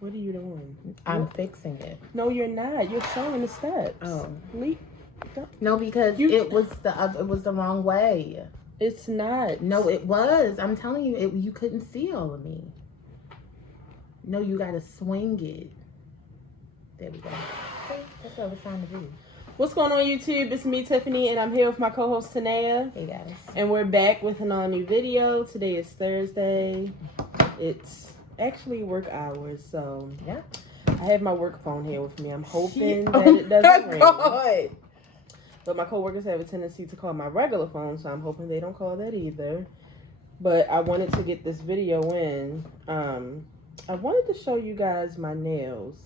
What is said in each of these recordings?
What are you doing? I'm fixing it. No, you're not. You're showing the steps. Oh. Go. No, because it was the wrong way. It's not. No, it was. I'm telling you, you couldn't see all of me. No, you gotta swing it. There we go. See? That's what I was trying to do. What's going on, YouTube? It's me, Tiffany, and I'm here with my co-host, Naya. Hey, guys. And we're back with an all-new video. Today is Thursday. It's actually work hours, so yeah. I have my work phone here with me. I'm hoping that it doesn't ring. God. But my coworkers have a tendency to call my regular phone, so I'm hoping they don't call that either. But I wanted to get this video in. I wanted to show you guys my nails.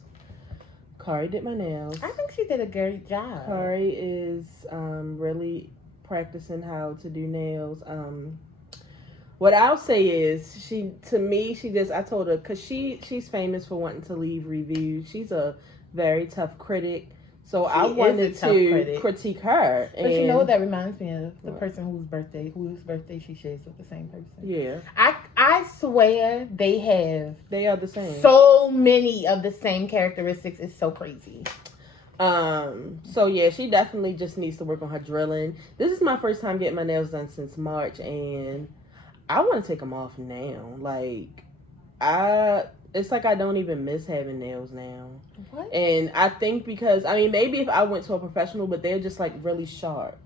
Kari did my nails. I think she did a great job. Kari is really practicing how to do nails. What I'll say is, I told her, because she's famous for wanting to leave reviews. She's a very tough critic. So I wanted to critique her. But you know what that reminds me of? The person whose birthday she shares with the same person. Yeah. I swear they are the same. So many of the same characteristics. It's so crazy. So yeah, she definitely just needs to work on her drilling. This is my first time getting my nails done since March, and I want to take them off now. It's like I don't even miss having nails now. What? And I think because, maybe if I went to a professional, but they're just like really sharp.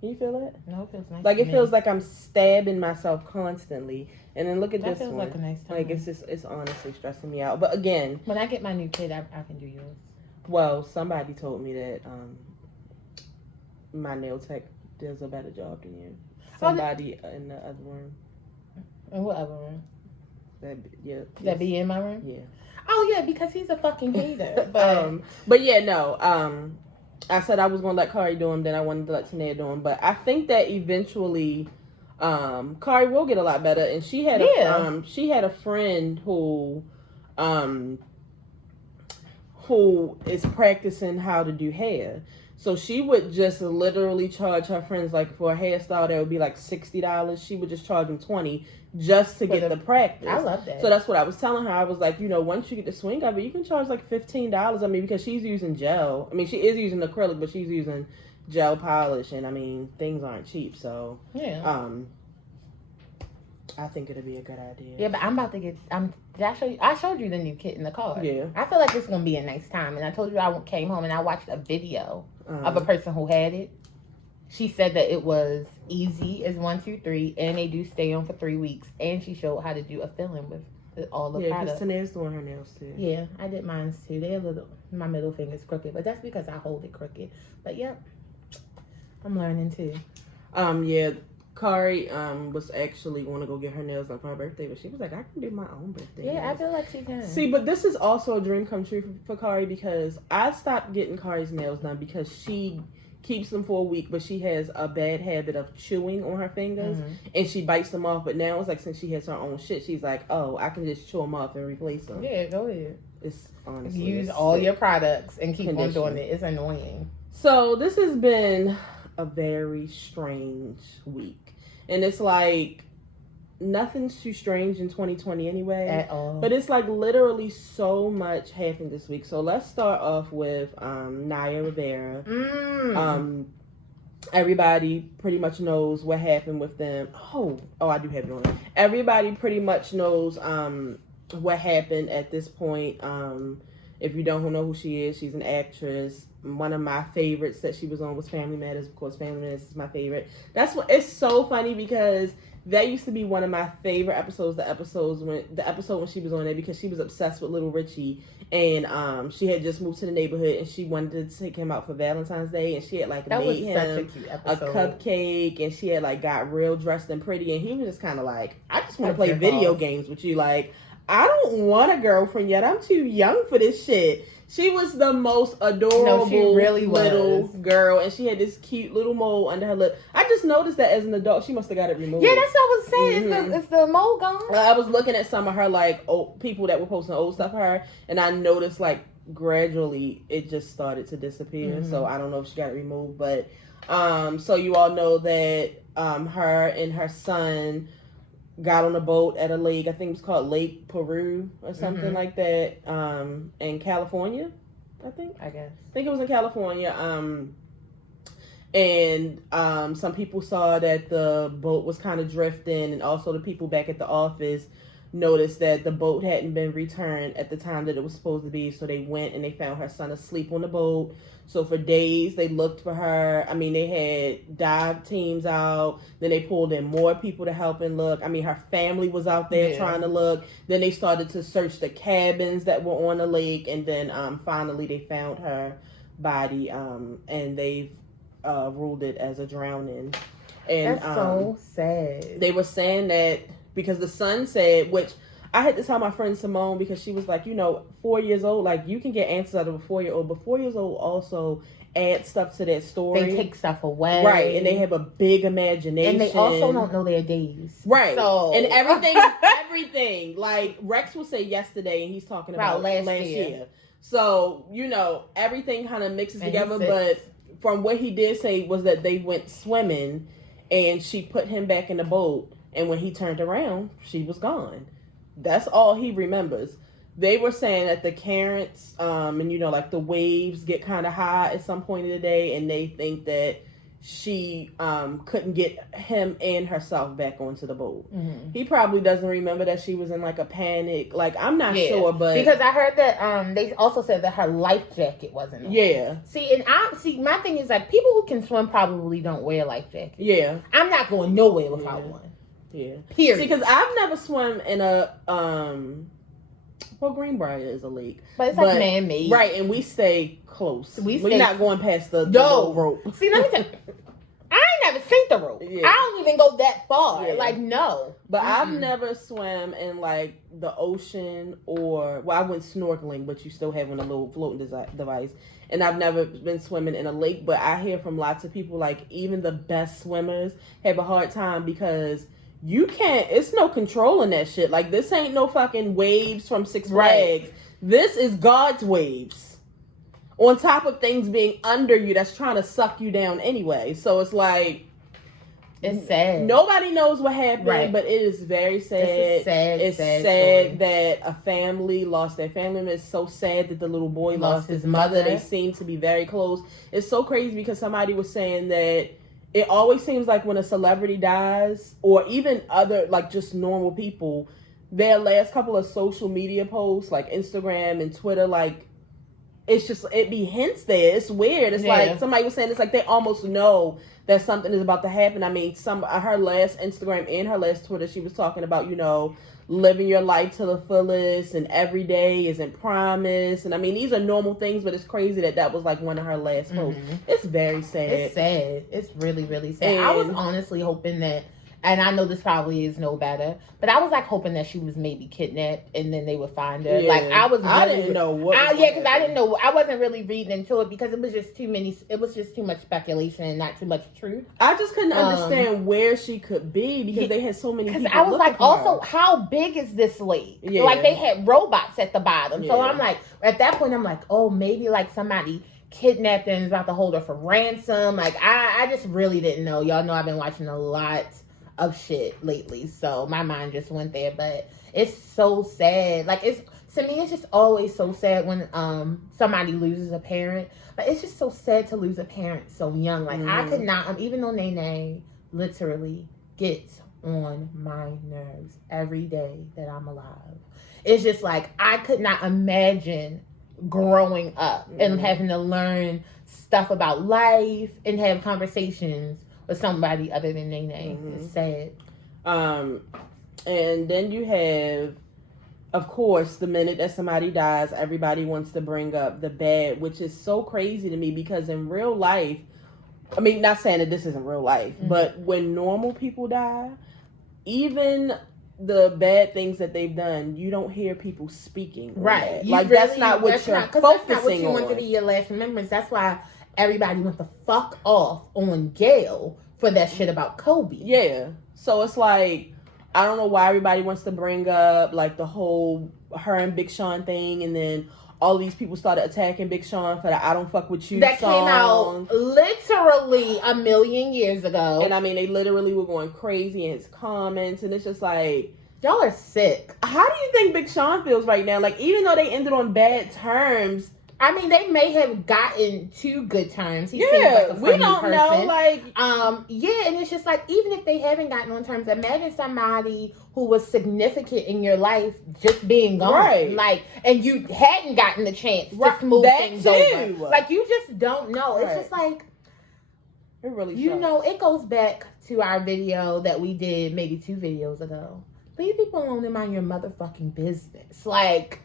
Can you feel that? No, it feels nice. Like it feels like I'm stabbing myself constantly. And then look at this one. That feels like a nice time. Like it's honestly stressing me out. But again, when I get my new kid, I can do yours. Well, somebody told me that my nail tech does a better job than you. Somebody in the other room. In what other room? That be in my room? Yeah. Oh yeah, because he's a fucking hater. But yeah, no. I said I was gonna let Kari do them, then I wanted to let Tanea do them. But I think that eventually, Kari will get a lot better. And she had a friend who is practicing how to do hair. So she would just literally charge her friends, like for a hairstyle that would be like $60. She would just charge them $20 just to get the practice. I love that. So that's what I was telling her. I was like, once you get the swing of it, you can charge like $15. Because she's using gel. She is using acrylic, but she's using gel polish, and things aren't cheap. So yeah. I think it'll be a good idea. Yeah, but I'm about to get. I showed you the new kit in the car. Yeah. I feel like it's gonna be a nice time, and I told you I came home and I watched a video of a person who had it. She said that it was easy as 1, 2, 3, and they do stay on for 3 weeks. And she showed how to do a filling with all the products. Yeah, because Tanea's doing her nails too. Yeah, I did mine too. They're my middle finger's crooked, but that's because I hold it crooked. But yep, I'm learning too. Yeah. Kari was actually going to go get her nails done for her birthday, but she was like, I can do my own birthday. Yeah, nails. I feel like she can. See, but this is also a dream come true for Kari, because I stopped getting Kari's nails done because she keeps them for a week, but she has a bad habit of chewing on her fingers, and she bites them off. But now it's like, since she has her own shit, she's like, oh, I can just chew them off and replace them. Yeah, go ahead. It's honestly use all your products and keep on doing it. It's annoying. So this has been a very strange week. And it's like, nothing's too strange in 2020 anyway. At all. But it's like literally so much happened this week. So let's start off with Naya Rivera. Everybody pretty much knows what happened with them. Oh, I do have it on. Everybody pretty much knows what happened at this point. If you don't know who she is, she's an actress. One of my favorites that she was on was Family Matters. Of course, Family Matters is my favorite. It's so funny because that used to be one of my favorite episodes. The episode when she was on there, because she was obsessed with Little Richie, and she had just moved to the neighborhood and she wanted to take him out for Valentine's Day, and she had like made him a cupcake, and she had like got real dressed and pretty, and he was just kind of like, I just want to play video games with you. Like, I don't want a girlfriend yet. I'm too young for this shit. She was the most adorable little girl, and she had this cute little mole under her lip. I just noticed that as an adult, she must have got it removed. Yeah, that's what I was saying. It's the mole gone. I was looking at some of her like old people that were posting old stuff of her, and I noticed like gradually it just started to disappear. So I don't know if she got it removed, but so you all know that her and her son got on a boat at a lake. I think it was called Lake Peru or something like that. In California, I think. I guess. I think it was in California. And some people saw that the boat was kind of drifting, and also the people back at the office noticed that the boat hadn't been returned at the time that it was supposed to be. So they went and they found her son asleep on the boat. So for days they looked for her. I mean, they had dive teams out. Then they pulled in more people to help and look. I mean, her family was out there trying to look. Then they started to search the cabins that were on the lake, and then finally they found her body, and they've ruled it as a drowning. And that's so sad. They were saying that because the son said, which I had to tell my friend Simone, because she was like, 4 years old, like, you can get answers out of a 4-year-old, but 4 years old also add stuff to that story. They take stuff away. Right, and they have a big imagination. And they also don't know their days. Right. So. And everything. Like, Rex will say yesterday, and he's talking about last year. So, everything kind of mixes together, but from what he did say was that they went swimming, and she put him back in the boat, and when he turned around, she was gone. That's all he remembers. They were saying that the currents, and like the waves get kind of high at some point in the day, and they think that she couldn't get him and herself back onto the boat. Mm-hmm. He probably doesn't remember that she was in like a panic. Like, I'm not sure, but because I heard that they also said that her life jacket wasn't on. Yeah. See, my thing is like people who can swim probably don't wear life jackets. Yeah. I'm not going nowhere without one. Yeah. Period. See, because I've never swum in a Greenbrier is a lake, but it's like man-made, right? And we stay close. We're not going past the rope. See, let me tell you, I ain't never seen the rope. Yeah. I don't even go that far. Yeah. Like, no. But I've never swam in like the ocean I went snorkeling, but you still have on a little floating device. And I've never been swimming in a lake. But I hear from lots of people, like even the best swimmers have a hard time because it's no controlling that shit. Like, this ain't no fucking waves from Six Flags. Right. This is God's waves. On top of things being under you that's trying to suck you down anyway. So it's like, it's sad. Nobody knows what happened, but it is very sad. It's sad that a family lost their family member. It's so sad that the little boy lost his mother. They seem to be very close. It's so crazy because somebody was saying that it always seems like when a celebrity dies, or even other, like, just normal people, their last couple of social media posts, like Instagram and Twitter, like, it be hints there. It's weird. It's like, somebody was saying, it's like they almost know that something is about to happen. I mean, her last Instagram and her last Twitter, she was talking about, living your life to the fullest, and every day isn't promised. And I mean, these are normal things, but it's crazy that was like one of her last posts. It's very sad. It's sad. It's really, really sad. I was honestly hoping that, and I know this probably is no better, but I was like hoping that she was maybe kidnapped and then they would find her. Yeah. Like, I didn't know what. Because I didn't know. I wasn't really reading into it because it was just too many. It was just too much speculation and not too much truth. I just couldn't understand where she could be because they had so many people. I was like, also, how big is this lake? Yeah. Like, they had robots at the bottom. Yeah. So I'm like, at that point, I'm like, oh, maybe like somebody kidnapped her and is about to hold her for ransom. Like, I just really didn't know. Y'all know I've been watching a lot of shit lately, so my mind just went there. But it's so sad. Like, to me, it's just always so sad when somebody loses a parent. But it's just so sad to lose a parent so young. Like, I could not, even though Nene literally gets on my nerves every day that I'm alive. It's just like, I could not imagine growing up and having to learn stuff about life and have conversations with somebody other than Nene. It's sad. And then you have, of course, the minute that somebody dies, everybody wants to bring up the bad, which is so crazy to me because in real life, I mean, not saying that this isn't real life, but when normal people die, even the bad things that they've done, you don't hear people speaking. Right. Like, that's not what you're focusing on. That's not what you want to be your last remembrance. That's why everybody went the fuck off on Gail for that shit about Kobe. Yeah. So it's like, I don't know why everybody wants to bring up like the whole her and Big Sean thing, and then all these people started attacking Big Sean for the "I Don't Fuck With You" that song. came out literally a million years ago. And I mean, they literally were going crazy in his comments, and it's just like, y'all are sick. How do you think Big Sean feels right now? Like, even though they ended on bad terms, I mean, they may have gotten to good terms. He seems like a funny we don't person. know. Like, yeah, and it's just like, even if they haven't gotten on terms, imagine somebody who was significant in your life just being gone, right? Like, and you hadn't gotten the chance to smooth things over. Like, you just don't know. Right. It's just like, it really, you know, it goes back to our video that we did maybe 2 videos ago. Leave people alone and mind your motherfucking business. Like.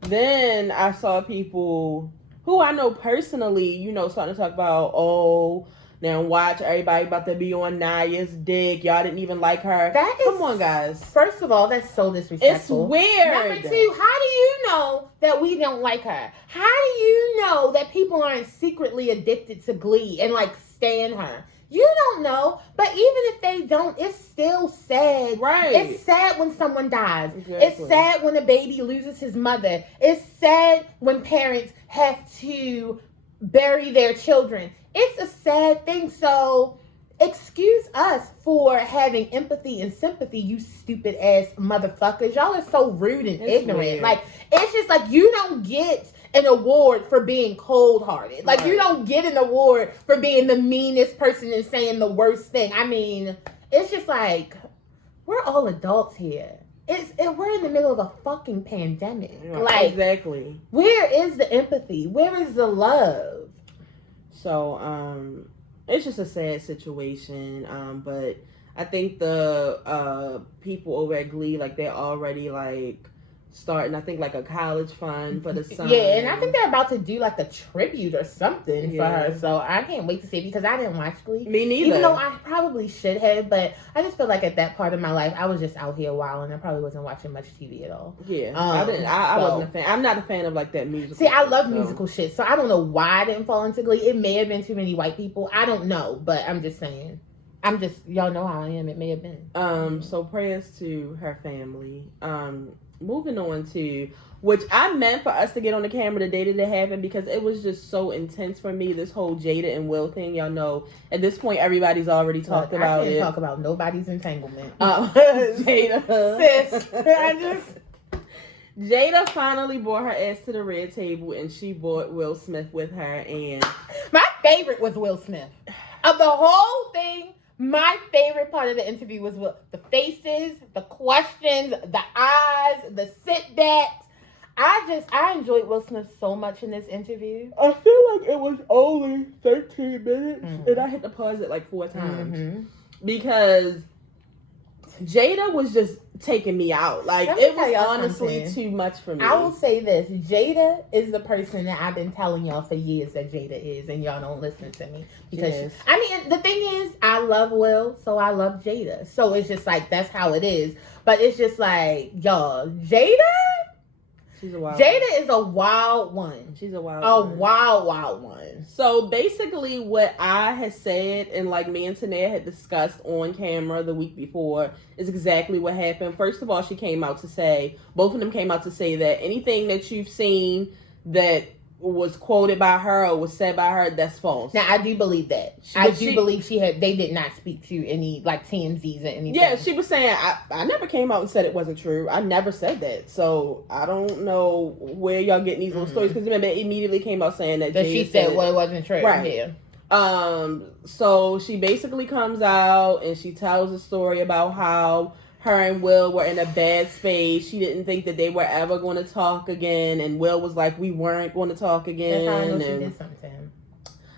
Then I saw people who I know personally, you know, starting to talk about, oh, now watch, everybody about to be on Naya's dick. Y'all didn't even like her. Come on, guys. First of all, that's so disrespectful. It's weird. Number 2, how do you know that we don't like her? How do you know that people aren't secretly addicted to Glee and like stan her? You don't know, but even if they don't, it's still sad. Right. It's sad when someone dies. Exactly. It's sad when a baby loses his mother. It's sad when parents have to bury their children. It's a sad thing. So excuse us for having empathy and sympathy, you stupid ass motherfuckers. Y'all are so rude and ignorant. Weird. Like, it's just like, you don't get an award for being cold-hearted. Like, you don't get an award for being the meanest person and saying the worst thing. I mean, it's just like, we're all adults here. We're in the middle of a fucking pandemic. Yeah, like, exactly. Where is the empathy? Where is the love? So, it's just a sad situation. But I think the people over at Glee, like, they're already like starting, I think, like a college fund for the son. Yeah, and I think they're about to do like a tribute or something for her. So I can't wait to see it because I didn't watch Glee. Me neither. Even though I probably should have, but I just feel like at that part of my life, I was just out here wilding. I probably wasn't watching much TV at all. Yeah, I wasn't a fan. I'm not a fan of like that musical. See, I love musical shit, so I don't know why I didn't fall into Glee. It may have been too many white people. I don't know, but I'm just saying. Y'all know how I am. It may have been. So prayers to her family. Moving on to, which I meant for us to get on the camera the day that it happened because it was just so intense for me, this whole Jada and Will thing. Y'all know, at this point, everybody's already talked about it. I can't talk about nobody's entanglement. Jada. Sis, Jada finally brought her ass to the red table and she brought Will Smith with her. And my favorite was Will Smith. Of the whole thing, my favorite part of the interview was the faces, the questions, the eyes, the sit backs. I enjoyed Will Smith so much in this interview. I feel like it was only 13 minutes, and I had to pause it like 4 times because Jada was just taking me out. Like, it was honestly too much for me. I will say this. Jada is the person that I've been telling y'all for years that Jada is, and y'all don't listen to me. Because, I mean, the thing is, I love Will, so I love Jada. So it's just like, that's how it is. But it's just like, y'all, Jada? Jada is a wild one. She's a wild one. wild one. So basically what I had said and like me and Tanea had discussed on camera the week before is exactly what happened. First of all, both of them came out to say that anything that you've seen that was quoted by her or was said by her, that's false. Now, I do believe that. I do believe they did not speak to any, like, TMZs or anything. Yeah, she was saying, I never came out and said it wasn't true. I never said that. So, I don't know where y'all getting these little stories. Because remember, it immediately came out saying that she said, well, it wasn't true. Right. Yeah. So, she basically comes out and she tells a story about how her and Will were in a bad space. She didn't think that they were ever going to talk again. And Will was like, we weren't going to talk again. That's how I know she did something to him.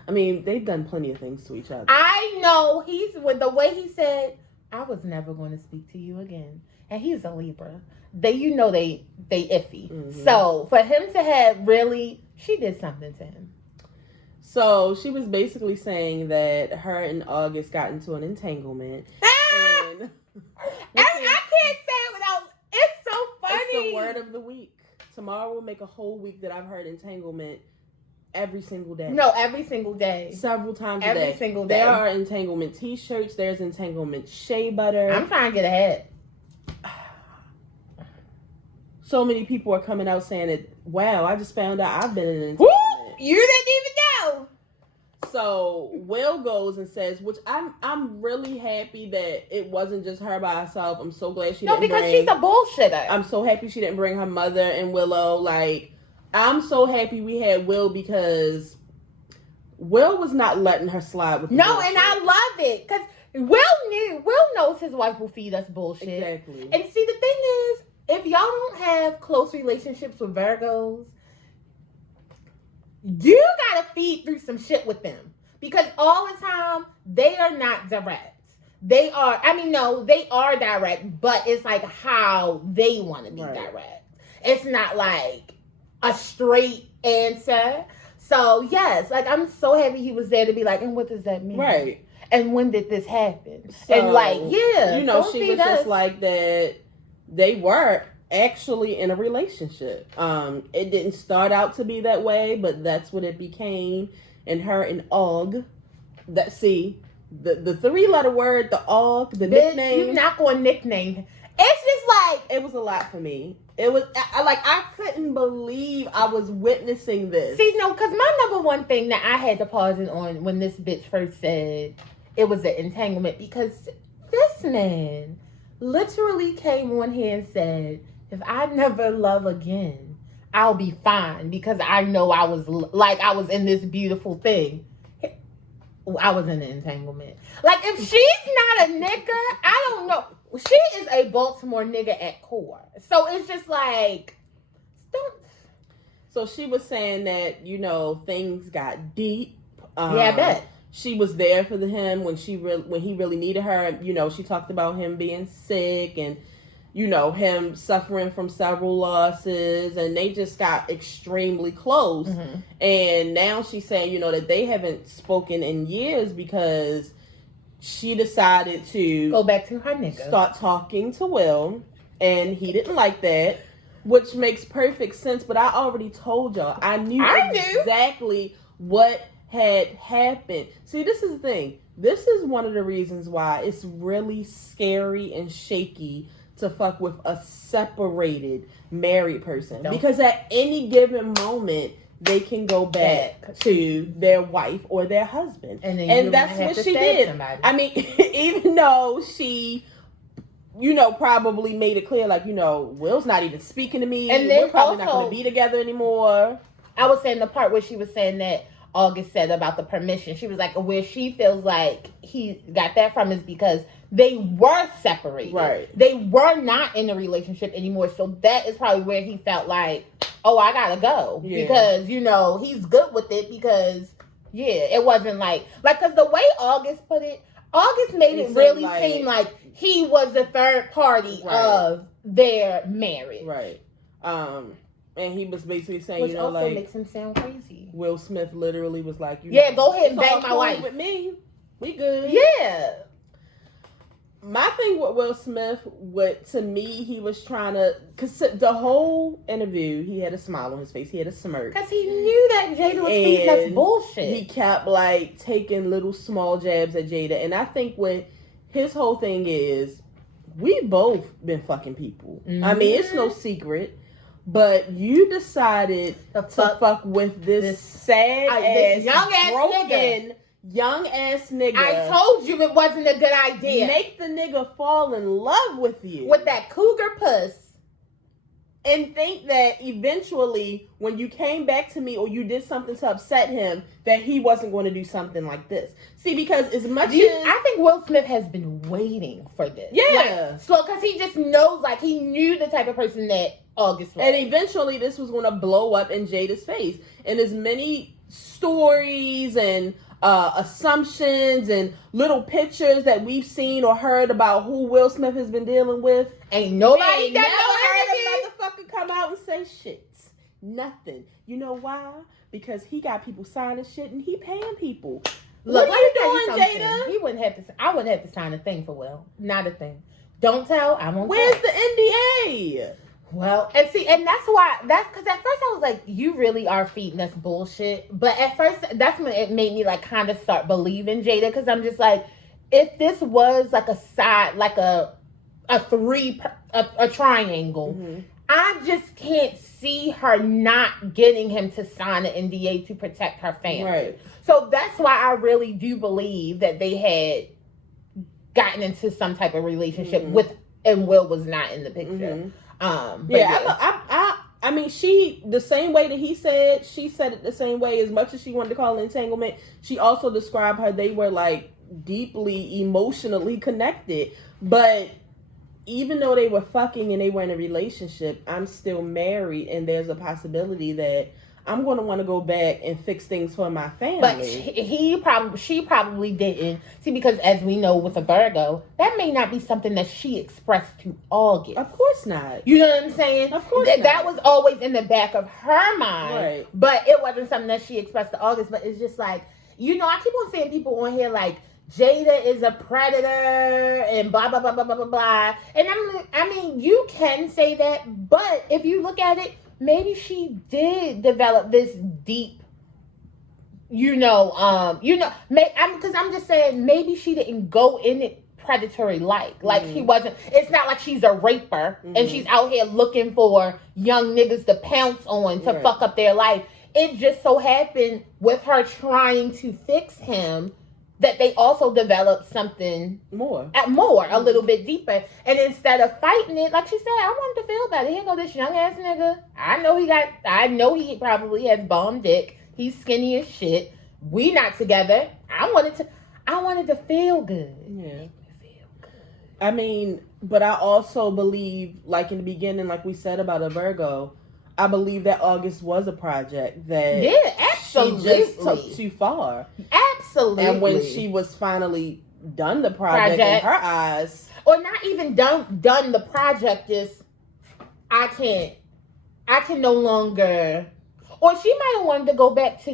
I mean, they've done plenty of things to each other. I know. With the way he said, I was never going to speak to you again. And he's a Libra. They iffy. Mm-hmm. So for him to have she did something to him. So she was basically saying that her and August got into an entanglement. And I can't say it without. It's so funny. It's the word of the week. Tomorrow will make a whole week that I've heard entanglement every single day. No, every single day. Several times a day. Every single day. There are entanglement t-shirts. There's entanglement shea butter. I'm trying to get ahead. so many people are coming out saying that, wow, I just found out I've been in an Whoop! entanglement. You didn't even know. So Will goes and says, which I'm really happy that it wasn't just her by herself. I'm so glad she didn't because she's a bullshitter. I'm so happy she didn't bring her mother and Willow. Like, I'm so happy we had Will because Will was not letting her slide with the bullshit. And I love it because Will knows his wife will feed us bullshit. Exactly. And see, the thing is, if y'all don't have close relationships with Virgos, you gotta feed through some shit with them. Because all the time, they are not direct. They are direct, but it's like how they want to be direct. It's not like a straight answer. So, yes, like, I'm so happy he was there to be like, and what does that mean? Right. And when did this happen? So, and like, yeah. You know, she was just like that. They were actually in a relationship. It didn't start out to be that way, but that's what it became. And her and Og, the 3-letter word, the Og, the nickname. You're not going to nickname. It's just like, it was a lot for me. It was I couldn't believe I was witnessing this. See, no, because my number one thing that I had to pause it on when this bitch first said it was an entanglement, because this man literally came on here and said, if I never love again, I'll be fine because I know I was in this beautiful thing. I was in an entanglement. Like, if she's not a nigga, I don't know. She is a Baltimore nigga at core. So it's just like, don't. So she was saying that, you know, things got deep. Yeah, I bet. She was there for him when he really needed her. You know, she talked about him being sick and, you know, him suffering from several losses, and they just got extremely close. Mm-hmm. And now she's saying, you know, that they haven't spoken in years because she decided to go back to her nigga, start talking to Will, and he didn't like that, which makes perfect sense. But I already told y'all, I knew exactly what had happened. See, this is the thing. This is one of the reasons why it's really scary and shaky to fuck with a separated married person. Because at any given moment, they can go back to their wife or their husband. And that's what she did. Somebody. I mean, even though she, you know, probably made it clear, like, you know, Will's not even speaking to me. And we're probably not going to be together anymore. I was saying the part where she was saying that August said about the permission. She was like, where she feels like he got that from is because they were separated. Right. They were not in a relationship anymore. So that is probably where he felt like, oh, I gotta go. Yeah. Because, you know, he's good with it because, yeah, it wasn't like, because the way August put it, August made it really seem like he was the third party of their marriage. Right. And he was basically saying, which you know, also like, makes him sound crazy. Will Smith literally was like, you know, go ahead and bang my wife with me. We good. Yeah. My thing with Will Smith, to me, he was trying to, because the whole interview, he had a smile on his face. He had a smirk. Because he knew that Jada was feeding us bullshit. He kept, like, taking little small jabs at Jada. And I think what his whole thing is, we both been fucking people. Mm-hmm. I mean, it's no secret. But you decided to fuck with this sad-ass, broken, young-ass nigga. I told you it wasn't a good idea. Make the nigga fall in love with you. With that cougar puss. And think that eventually, when you came back to me or you did something to upset him, that he wasn't going to do something like this. See, because as much as... I think Will Smith has been waiting for this. Yeah. So, because he just knows, like, he knew the type of person that August was. And eventually, this was going to blow up in Jada's face. And as many stories and assumptions and little pictures that we've seen or heard about who Will Smith has been dealing with, ain't nobody never heard a motherfucker come out and say shit. Nothing. You know why? Because he got people signing shit and he paying people. Look, what are you doing, Jada? I wouldn't have to sign a thing for Will. Not a thing. Don't tell. I won't. Where's the NDA? Well, and that's because at first I was like, you really are feeding us bullshit. But at first, that's when it made me like kind of start believing Jada, because I'm just like, if this was like a side, like a triangle, mm-hmm. I just can't see her not getting him to sign an NDA to protect her family. Right. So that's why I really do believe that they had gotten into some type of relationship with, and Will was not in the picture. I mean, the same way that she said it the same way. As much as she wanted to call it entanglement, she also described how they were like deeply emotionally connected. But even though they were fucking and they were in a relationship, I'm still married, and there's a possibility that I'm going to want to go back and fix things for my family. But she probably didn't. See, because as we know with a Virgo, that may not be something that she expressed to August. Of course not. You know what I'm saying? Of course not. That was always in the back of her mind. Right. But it wasn't something that she expressed to August. But it's just like, I keep on saying people on here like, Jada is a predator and blah, blah, blah, blah, blah, blah, blah. And I mean, you can say that. But if you look at it, maybe she did develop this deep, because I'm just saying, maybe she didn't go in it predatory like she wasn't. It's not like she's a raper and she's out here looking for young niggas to pounce on to fuck up their life. It just so happened with her trying to fix him that they also developed something more, a little bit deeper. And instead of fighting it, like she said, I wanted to feel better. Here go this young ass nigga. I know he probably has bomb dick. He's skinny as shit. We not together. I wanted to feel good. Yeah. I mean, but I also believe, like in the beginning, like we said about a Virgo, I believe that August was a project that she just took too far. Absolutely. And when she was finally done the project in her eyes, or not even done the project, is I can no longer. Or she might have wanted to go back to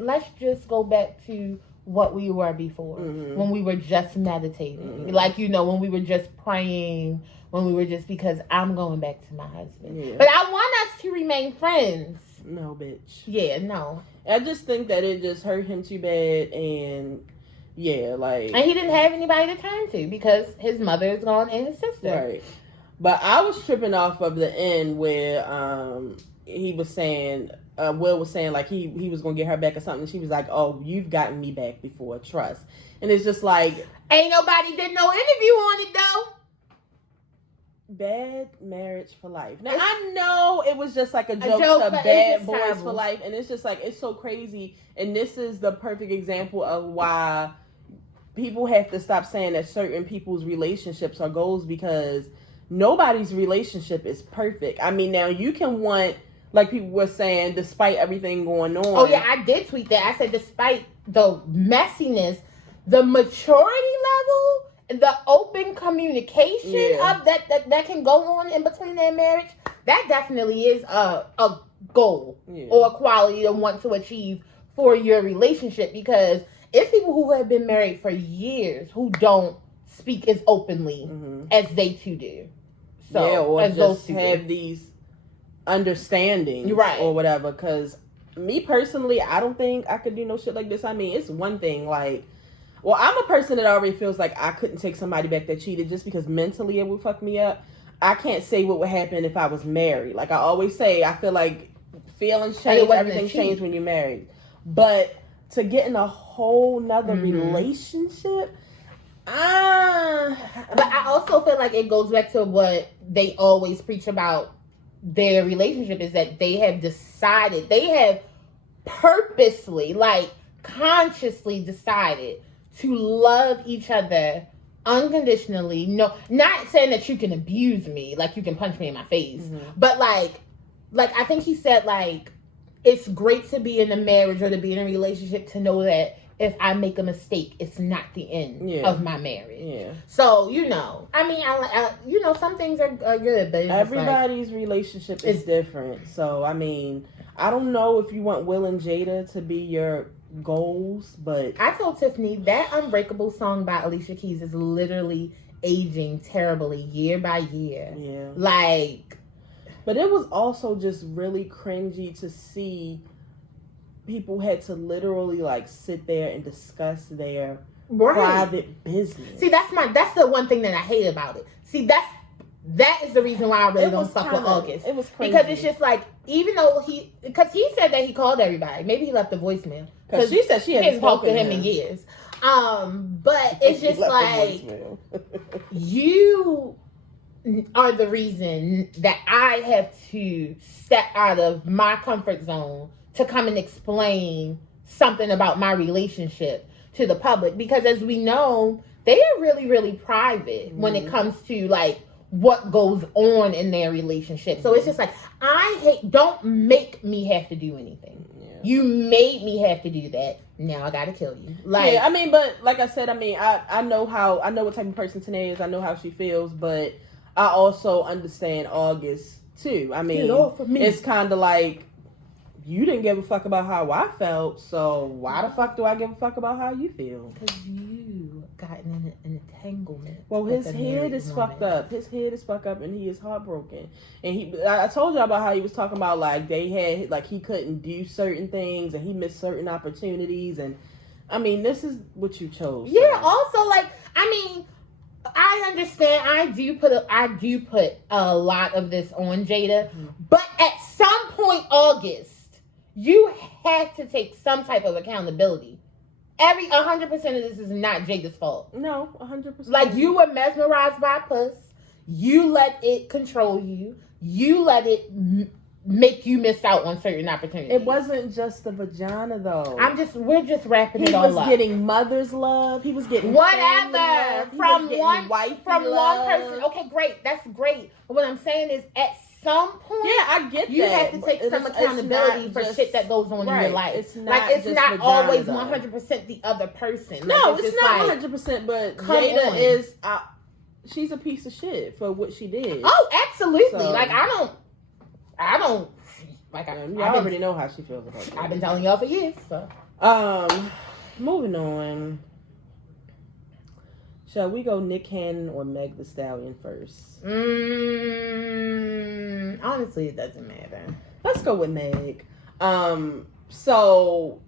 let's just go back to what we were before, when we were just meditating, like when we were just praying. When we were just, because I'm going back to my husband. Yeah. But I want us to remain friends. No, bitch. Yeah, no. I just think that it just hurt him too bad, and and he didn't have anybody to turn to because his mother is gone and his sister. Right. But I was tripping off of the end where he was saying, Will was saying like he was going to get her back or something. She was like, "Oh, you've gotten me back before, trust." And it's just like, ain't nobody did no interview on it though. Bad Marriage for Life. Now, I know it was just like a joke to Bad Boys terrible. For Life, and it's just like, it's so crazy, and this is the perfect example of why people have to stop saying that certain people's relationships are goals, because nobody's relationship is perfect. I mean, now you can want, like people were saying, despite everything going on. Oh yeah, I did tweet that. I said despite the messiness, the maturity level, the open communication of that can go on in between their marriage, that definitely is a goal or a quality to want to achieve for your relationship, because it's people who have been married for years who don't speak as openly as they two do. So, or just have these understandings, or whatever. Because me personally, I don't think I could do no shit like this. I mean, it's one thing like, well, I'm a person that already feels like I couldn't take somebody back that cheated just because mentally it would fuck me up. I can't say what would happen if I was married. Like I always say, I feel like feelings change, everything changes when you're married. But to get in a whole nother relationship, but I also feel like it goes back to what they always preach about their relationship, is that they have decided, they have purposely, like consciously decided to love each other unconditionally. No, not saying that you can abuse me, like you can punch me in my face, but like I think he said, like, it's great to be in a marriage or to be in a relationship to know that if I make a mistake, it's not the end of my marriage. Yeah. So, I mean, I some things are good, but everybody's relationship is different. So, I mean, I don't know if you want Will and Jada to be your goals, but I told Tiffany that Unbreakable song by Alicia Keys is literally aging terribly year by year. Yeah. Like, but it was also just really cringy to see people had to literally like sit there and discuss their private business. See, that's the one thing that I hate about it. See, That is the reason why I really don't fuck with August. It was crazy. Because it's just like, even though because he said that he called everybody. Maybe he left a voicemail. Because she said she hadn't talked to him in years. But it's just like, you are the reason that I have to step out of my comfort zone to come and explain something about my relationship to the public. Because as we know, they are really, really private when it comes to like what goes on in their relationship. So it's just like, don't make me have to do anything. Yeah. You made me have to do that. Now I gotta kill you. Like, yeah, I mean, but like I said, I mean, I know what type of person Tanae is. I know how she feels, but I also understand August too. I mean, it's kind of like, you didn't give a fuck about how I felt, so why the fuck do I give a fuck about how you feel? Because you got in an entanglement. Well, his head is fucked up. His head is fucked up, and he is heartbroken. And I told you about how he was talking about like they had like he couldn't do certain things, and he missed certain opportunities. And I mean, this is what you chose. Yeah. So. Also, like, I mean, I understand. I do put a lot of this on Jada, but at some point, August, you have to take some type of accountability. 100% of this is not Jada's fault. No, 100%. Like, you were mesmerized by puss. You let it control you. You let it make you miss out on certain opportunities. It wasn't just the vagina, though. We're just wrapping it all up. He was getting mother's love. He was getting whatever love. from one person. Okay, great. That's great. But what I'm saying is, at some point, yeah, I get you have to take some accountability for shit that goes on in your life. It's not always 100% the other person. No, it's not 100%. But Jada is, she's a piece of shit for what she did. Oh, absolutely. So, like, I don't. Like, I already know how she feels about it. I've been telling y'all for years. So, moving on. Shall we go Nick Cannon or Meg Thee Stallion first? Honestly, it doesn't matter. Let's go with Meg. So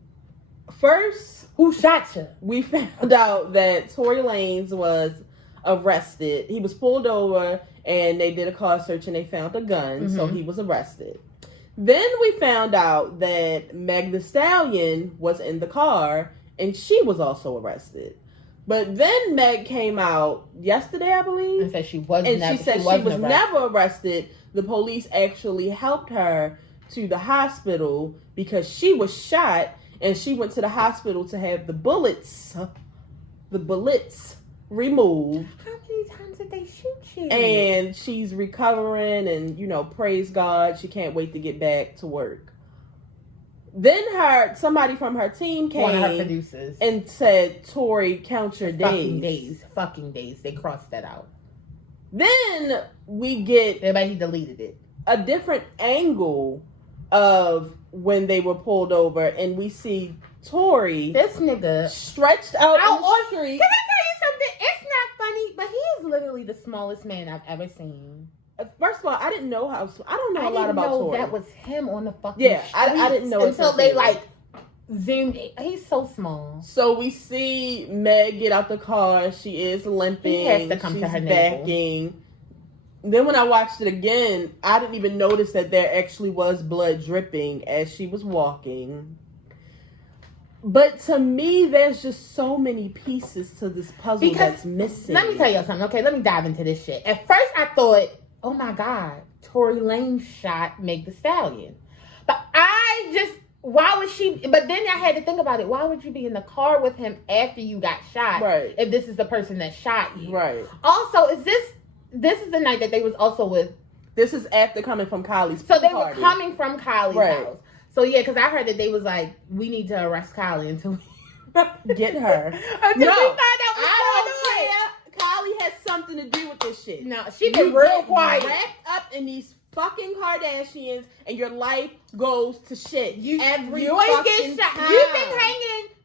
first, who shot you? We found out that Tory Lanez was arrested. He was pulled over and they did a car search and they found a gun, so he was arrested. Then we found out that Meg Thee Stallion was in the car and she was also arrested. But then Meg came out yesterday, I believe, and said she was never arrested. The police actually helped her to the hospital because she was shot, and she went to the hospital to have the bullets removed. How many times did they shoot you? And she's recovering, and praise God, she can't wait to get back to work. Then somebody from her team came, one of her producers, and said, "Tory, count your days." Fucking days. They crossed that out. Then we get he deleted it. A different angle of when they were pulled over, and we see Tory, this nigga, stretched out on the street. Can I tell you something? It's not funny, but he is literally the smallest man I've ever seen. First of all, I didn't know I don't know a lot about Tory. That was him on the fucking street. I didn't know until they zoomed in. He's so small. So we see Meg get out the car. She is limping. He has to come to her backing. Then when I watched it again, I didn't even notice that there actually was blood dripping as she was walking. But to me, there's just so many pieces to this puzzle that's missing. Let me tell you something, okay? Let me dive into this shit. At first, I thought, oh my God, Tory Lanez shot Meg Thee Stallion. But why would she? But then I had to think about it. Why would you be in the car with him after you got shot? Right. If this is the person that shot you. Right. Also, is this is the night that they was also with? This is after coming from Kylie's So they party. were coming from Kylie's house. So yeah, because I heard that they was like, we need to arrest Kylie until we get her. Until we find out what's going on. Kylie has something to do with this shit. No, she been real quiet. Wrapped up in these fucking Kardashians, and your life goes to shit. You ain't get shot. Time.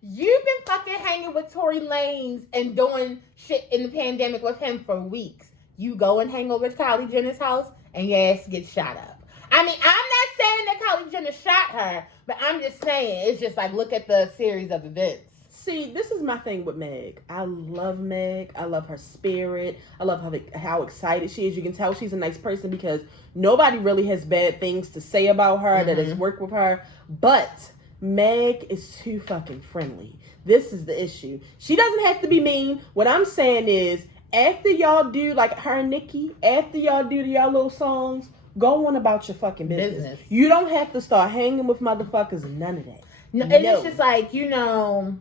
You've been fucking hanging with Tory Lanez and doing shit in the pandemic with him for weeks. You go and hang over at Kylie Jenner's house, and your ass gets shot up. I mean, I'm not saying that Kylie Jenner shot her, but I'm just saying it's just like, look at the series of events. See, this is my thing with Meg. I love Meg. I love her spirit. I love how excited she is. You can tell she's a nice person because nobody really has bad things to say about her that has worked with her. But Meg is too fucking friendly. This is the issue. She doesn't have to be mean. What I'm saying is, after y'all do, like her and Nikki, after y'all do y'all little songs, go on about your fucking business. You don't have to start hanging with motherfuckers and none of that. No, and it's just like, you know...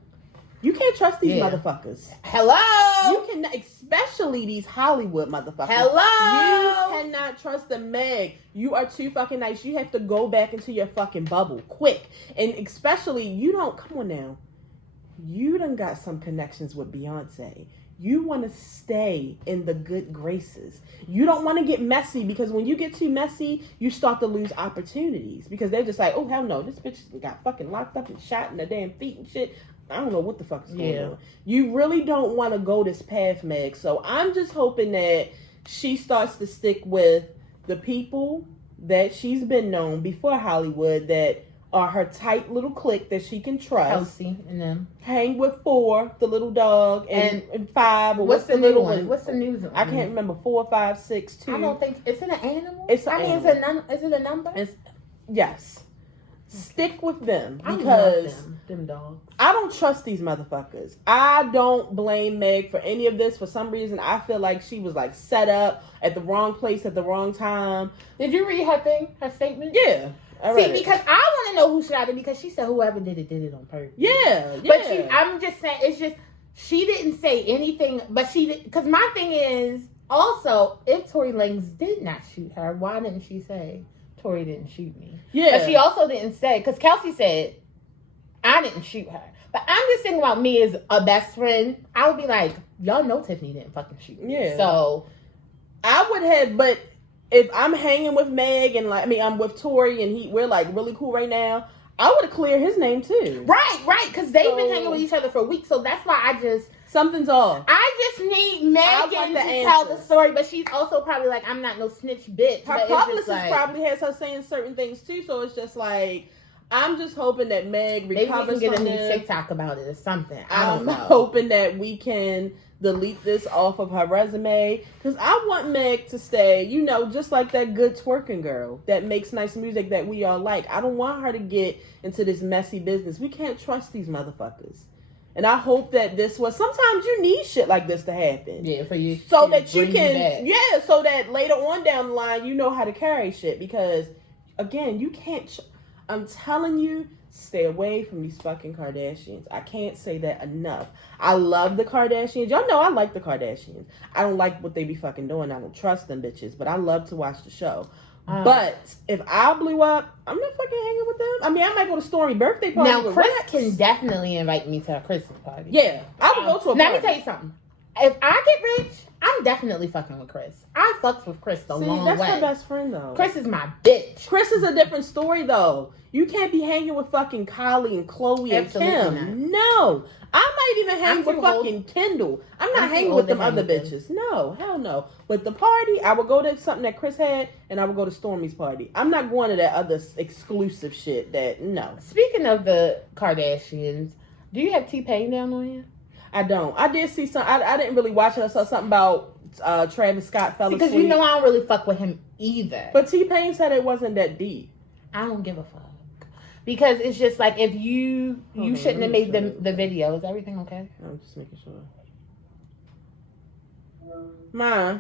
You can't trust these motherfuckers. Hello? You can, especially these Hollywood motherfuckers. Hello? You cannot trust the Meg. You are too fucking nice. You have to go back into your fucking bubble quick. And especially, you don't, come on now. You done got some connections with Beyonce. You want to stay in the good graces. You don't want to get messy because when you get too messy, you start to lose opportunities because they're just like, oh, hell no, this bitch got fucking locked up and shot in her damn feet and shit. I don't know what the fuck is going on. You really don't want to go this path, Meg. So I'm just hoping that she starts to stick with the people that she's been known before Hollywood that are her tight little clique that she can trust. Kelsey and them. Hang with 4, the little dog, and 5. What's the little one? What's the news one? I can't remember. 4, 5, 6, 2. I don't think is it an animal. It's I mean, is it a number? Yes. Stick with them because them dogs. I don't trust these motherfuckers. I don't blame Meg for any of this. For some reason, I feel like she was like set up at the wrong place at the wrong time. Did you read her thing? Her statement? Yeah. See, because I want to know who shot it because she said whoever did it on purpose. Yeah. But I'm just saying, it's just, she didn't say anything, but she did, because my thing is, also, if Tory Lanez did not shoot her, why didn't she say, Tory didn't shoot me? Yeah. But she also didn't say, because Kelsey said, I didn't shoot her. But I'm just thinking about me as a best friend. I would be like, y'all know Tiffany didn't fucking shoot me. Yeah. So, I would have, but if I'm hanging with Meg and I'm with Tory and we're like really cool right now, I would have cleared his name too. Right, because they've been hanging with each other for weeks. So that's why something's off. I just need Megan to tell the story, but she's also probably like, I'm not no snitch bitch. Her publicist probably has her saying certain things too, so it's just like, I'm just hoping that Meg recovers maybe we can from get a new this. TikTok about it or something. I'm hoping that we can delete this off of her resume because I want Meg to stay, just like that good twerking girl that makes nice music that we all like. I don't want her to get into this messy business. We can't trust these motherfuckers. And I hope that sometimes you need shit like this to happen. Yeah, for you. So that you can, so that later on down the line, you know how to carry shit. Because, again, you can't, I'm telling you, stay away from these fucking Kardashians. I can't say that enough. I love the Kardashians. Y'all know I like the Kardashians. I don't like what they be fucking doing. I don't trust them bitches. But I love to watch the show. But if I blew up, I'm not fucking hanging with them. I mean, I might go to Stormy birthday party. Now, Chris can definitely invite me to a Christmas party. Yeah, I would go to a party. Let me tell you something. If I get rich, I'm definitely fucking with Chris. I fucks with Chris the long way. That's her best friend, though. Chris is my bitch. Chris is a different story, though. You can't be hanging with fucking Kylie and Chloe and Kim. No. I might even hang with fucking Kendall. I'm not hanging with them other bitches. No, hell no. But the party, I would go to something that Chris had, and I would go to Stormy's party. I'm not going to that other exclusive shit no. Speaking of the Kardashians, do you have T-Pain down on you? I don't. I did see some. I didn't really watch it. I saw something about Travis Scott fell asleep. Because I don't really fuck with him either. But T-Pain said it wasn't that deep. I don't give a fuck. Because it's just like, if you shouldn't have made the video. Is everything okay? I'm just making sure. Ma.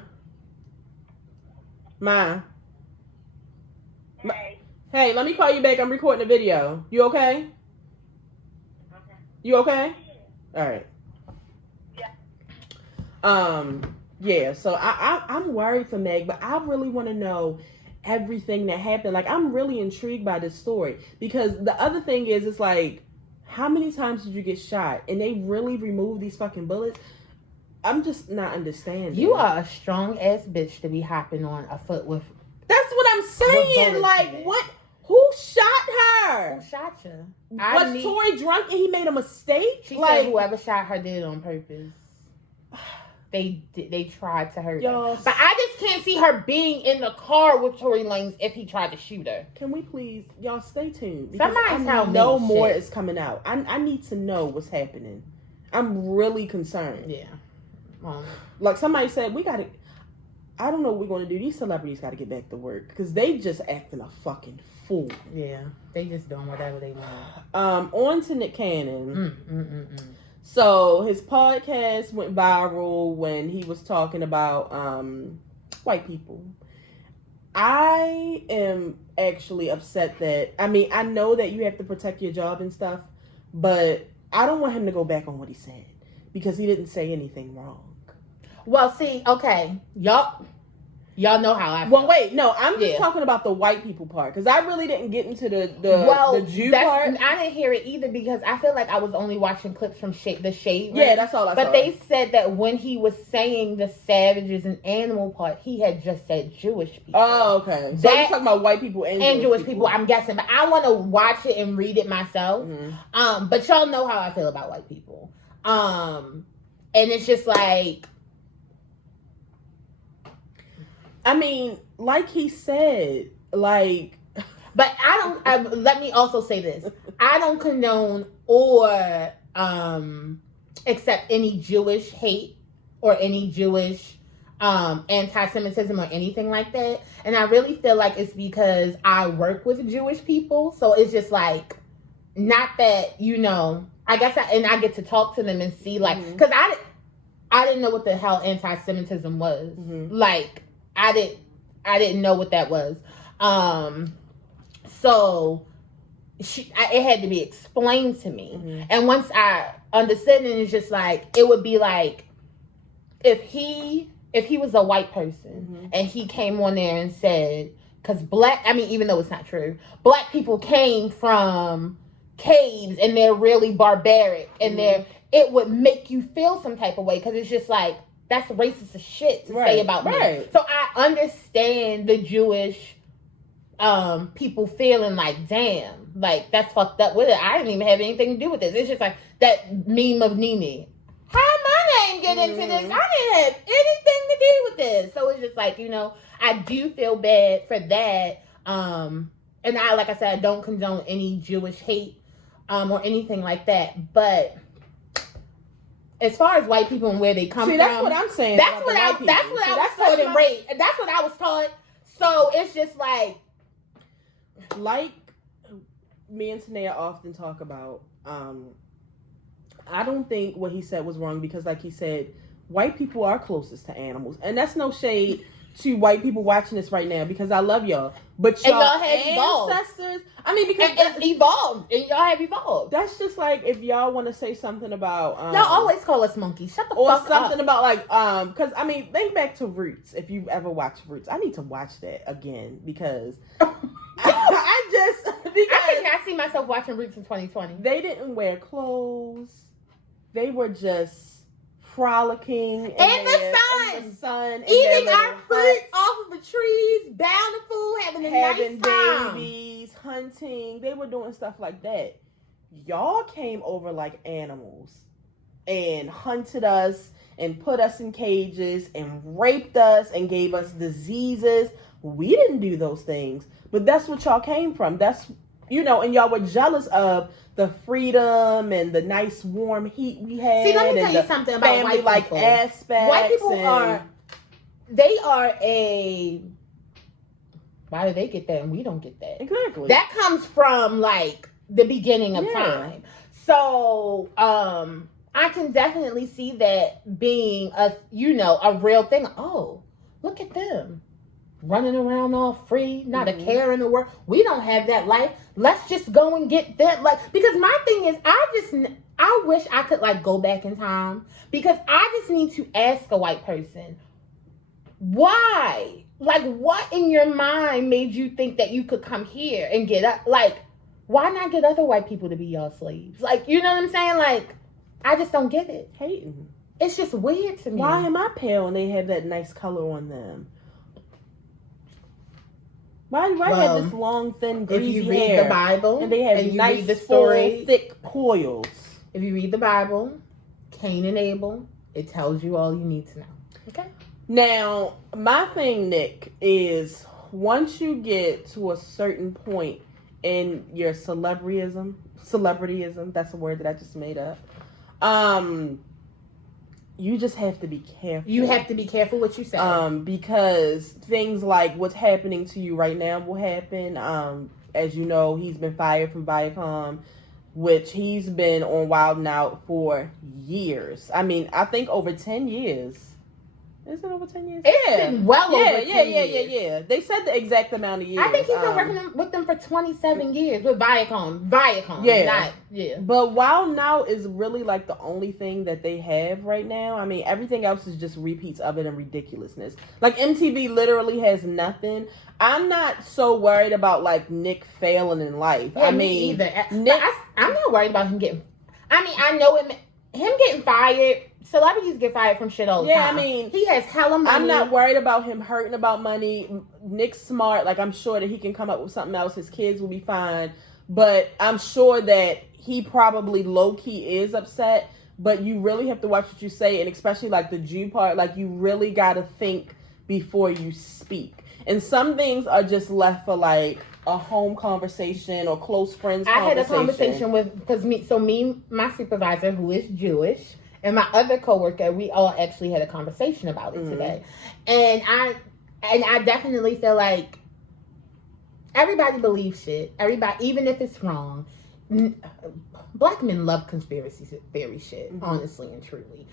Hey, let me call you back. I'm recording a video. You okay? You okay? All right. Yeah, so I'm worried for Meg, but I really want to know everything that happened. Like, I'm really intrigued by this story because the other thing is, it's like, how many times did you get shot? And they really removed these fucking bullets? I'm just not understanding. You are a strong ass bitch to be hopping on a foot with. That's what I'm saying. Like, what? Who shot her? Who shot you? Was Tory drunk and he made a mistake? She said whoever shot her did it on purpose. They tried to hurt Y'all, her. But I just can't see her being in the car with Tory Lanez if he tried to shoot her. can we please, y'all stay tuned? Because Somebody tell me no more shit. is coming out. I need to know what's happening. I'm really concerned. Yeah. Like somebody said, we got to. I don't know what we're going to do. These celebrities got to get back to work because they just acting a fucking fool. Yeah, they just doing whatever they want. On to Nick Cannon. So his podcast went viral when he was talking about white people. I am actually upset that, I mean, I know that you have to protect your job and stuff, but I don't want him to go back on what he said because he didn't say anything wrong. Well, see, okay, y'all know how I feel. Well, wait, no, I'm just talking about the white people part because I really didn't get into the Jew part. I didn't hear it either because I feel like I was only watching clips from the Shade. Yeah, that's all I saw. But they said that when he was saying the savages and animal part, he had just said Jewish people. Oh, okay. So you're talking about white people and Jewish people, I'm guessing. But I want to watch it and read it myself. Mm-hmm. But y'all know how I feel about white people. And it's just like, I mean, like he said, like... But let me also say this. I don't condone or accept any Jewish hate or any Jewish anti-Semitism or anything like that. And I really feel like it's because I work with Jewish people. So it's just like, not that, I guess I get to talk to them and see like, because I didn't know what the hell anti-Semitism was. Like, I didn't know what that was. So it had to be explained to me. And once I understood it, it's just like, it would be like, if he was a white person and he came on there and said, because even though it's not true, black people came from caves and they're really barbaric and it would make you feel some type of way because it's just like, that's racist as shit to say about me. So I understand the Jewish people feeling like, damn, like that's fucked up with it. I didn't even have anything to do with this. It's just like that meme of Nene. How my name get into this? I didn't have anything to do with this. So it's just like, I do feel bad for that. And like I said, I don't condone any Jewish hate or anything like that. But as far as white people and where they come from, that's what I'm saying. That's what I was taught and raised. That's what I was taught. So it's just like me and Tanea often talk about. I don't think what he said was wrong because, like he said, white people are closest to animals, and that's no shade to white people watching this right now because I love y'all. But y'all have ancestors, because it's evolved, and y'all have evolved. That's just like if y'all want to say something about y'all always call us monkeys. Shut the fuck up. Or something about because think back to Roots. If you've ever watched Roots, I need to watch that again because I see myself watching Roots in 2020. They didn't wear clothes. They were just frolicking in the sun, eating our fruit off of the trees, bountiful, having nice time. Babies, hunting. They were doing stuff like that. Y'all came over like animals and hunted us and put us in cages and raped us and gave us diseases. We didn't do those things, but that's what y'all came from. That's and y'all were jealous of the freedom and the nice warm heat we had. See, let me tell you something about white people. Aspects. White people are why do they get that and we don't get that? Exactly. That comes from like the beginning of time. So, I can definitely see that being a real thing. Oh, look at them. Running around all free, not a care in the world. We don't have that life. Let's just go and get them. Because my thing is, I wish I could go back in time because I just need to ask a white person, why? What in your mind made you think that you could come here and get up? Why not get other white people to be your slaves? You know what I'm saying? I just don't get it. Hating. It's just weird to me. Why am I pale and they have that nice color on them? Why do I have this long, thin, greasy hair? If you read the Bible, and they have nice, full, thick coils. If you read the Bible, Cain and Abel, It tells you all you need to know. Okay. Now, my thing, Nick, is once you get to a certain point in your celebrityism, that's a word that I just made up. You just have to be careful. You have to be careful what you say. Because things like what's happening to you right now will happen. As you know, he's been fired from Viacom, which he's been on Wild 'N Out for years. I mean, I think over 10 years. Is it over 10 years? It's been well over 10 years. Yeah. They said the exact amount of years. I think he's been working with them for 27 years with Viacom. Yeah. But Wild Now is really like the only thing that they have right now. I mean, everything else is just repeats of it and ridiculousness. Like MTV literally has nothing. I'm not so worried about like Nick failing in life. Yeah, I me mean, either. I'm not worried about him getting. I mean, I know him getting fired. Celebrities get fired from shit all the time. Yeah, I mean, he has hella money. I'm not worried about him hurting about money. Nick's smart. Like, I'm sure that he can come up with something else. His kids will be fine. But I'm sure that he probably low-key is upset. But you really have to watch what you say. And especially, like, the Jew part. Like, you really got to think before you speak. And some things are just left for, like, a home conversation or close friends conversation. I had a conversation with, my supervisor, who is Jewish, and my other coworker, we all actually had a conversation about it today. And I definitely feel like everybody believes shit. Everybody, even if it's wrong. Black men love conspiracy theory shit, honestly and truly.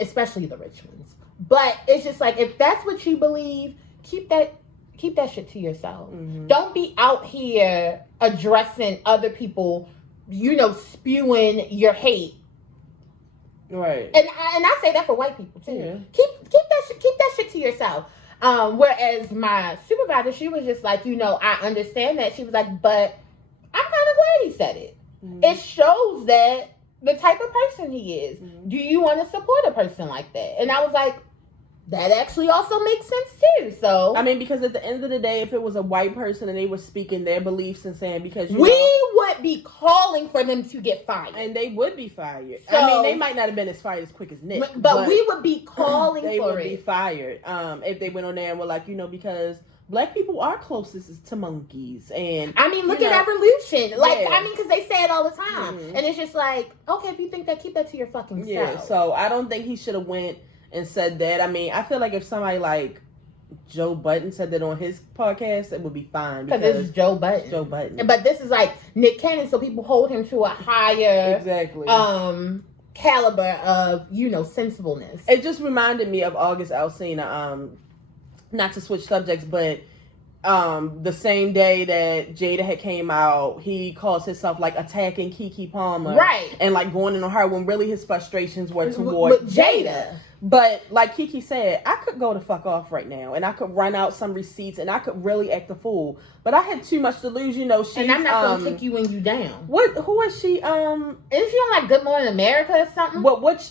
Especially the rich ones. But it's just like, if that's what you believe, keep that shit to yourself. Don't be out here addressing other people, spewing your hate. Right. And I say that for white people too. Yeah. Keep that shit to yourself. Whereas my supervisor, she was just like, I understand that. She was like, but I'm kind of glad he said it. It shows that the type of person he is. Do you want to support a person like that? And I was like, that actually also makes sense too. So I mean, because at the end of the day, if it was a white person and they were speaking their beliefs and saying, because we would be calling for them to get fired, and they would be fired. So, I mean, they might not have been as fired as quick as Nick, but we would be calling they for would it. be fired if they went on there and were like, because black people are closest to monkeys. And I mean, look at evolution. Like, yeah. I mean, because they say it all the time, and it's just like, okay, if you think that, keep that to your fucking self. Yeah. So I don't think he should have went and said that. I mean, I feel like if somebody like Joe Budden said that on his podcast, it would be fine. Because it's Joe Budden. Joe Budden. But this is like Nick Cannon, so people hold him to a higher caliber of, sensibleness. It just reminded me of August Alsina, not to switch subjects, but the same day that Jada had came out, he calls himself like attacking Keke Palmer. Right. And like going in on her when really his frustrations were toward with Jada. But like Keke said, I could go the fuck off right now and I could run out some receipts and I could really act a fool. But I had too much to lose, she's, and I'm not gonna kick you when you down. Who is she? Isn't she on like Good Morning America or something? Which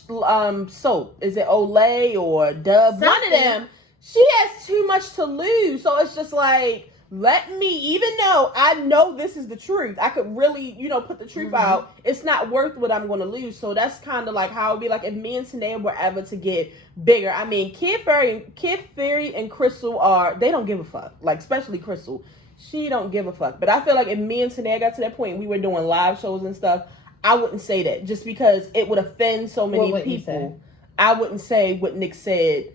soap? Is it Olay or Dub? Something. One of them. She has too much to lose. So it's just like, let me, even though I know this is the truth, I could really, put the truth out. It's not worth what I'm going to lose. So that's kind of like how it would be like if me and Tanae were ever to get bigger. I mean, Kid Fury and Crystal they don't give a fuck. Like, especially Crystal. She don't give a fuck. But I feel like if me and Tanae got to that point and we were doing live shows and stuff, I wouldn't say that. Just because it would offend so many people. I wouldn't say what Nick said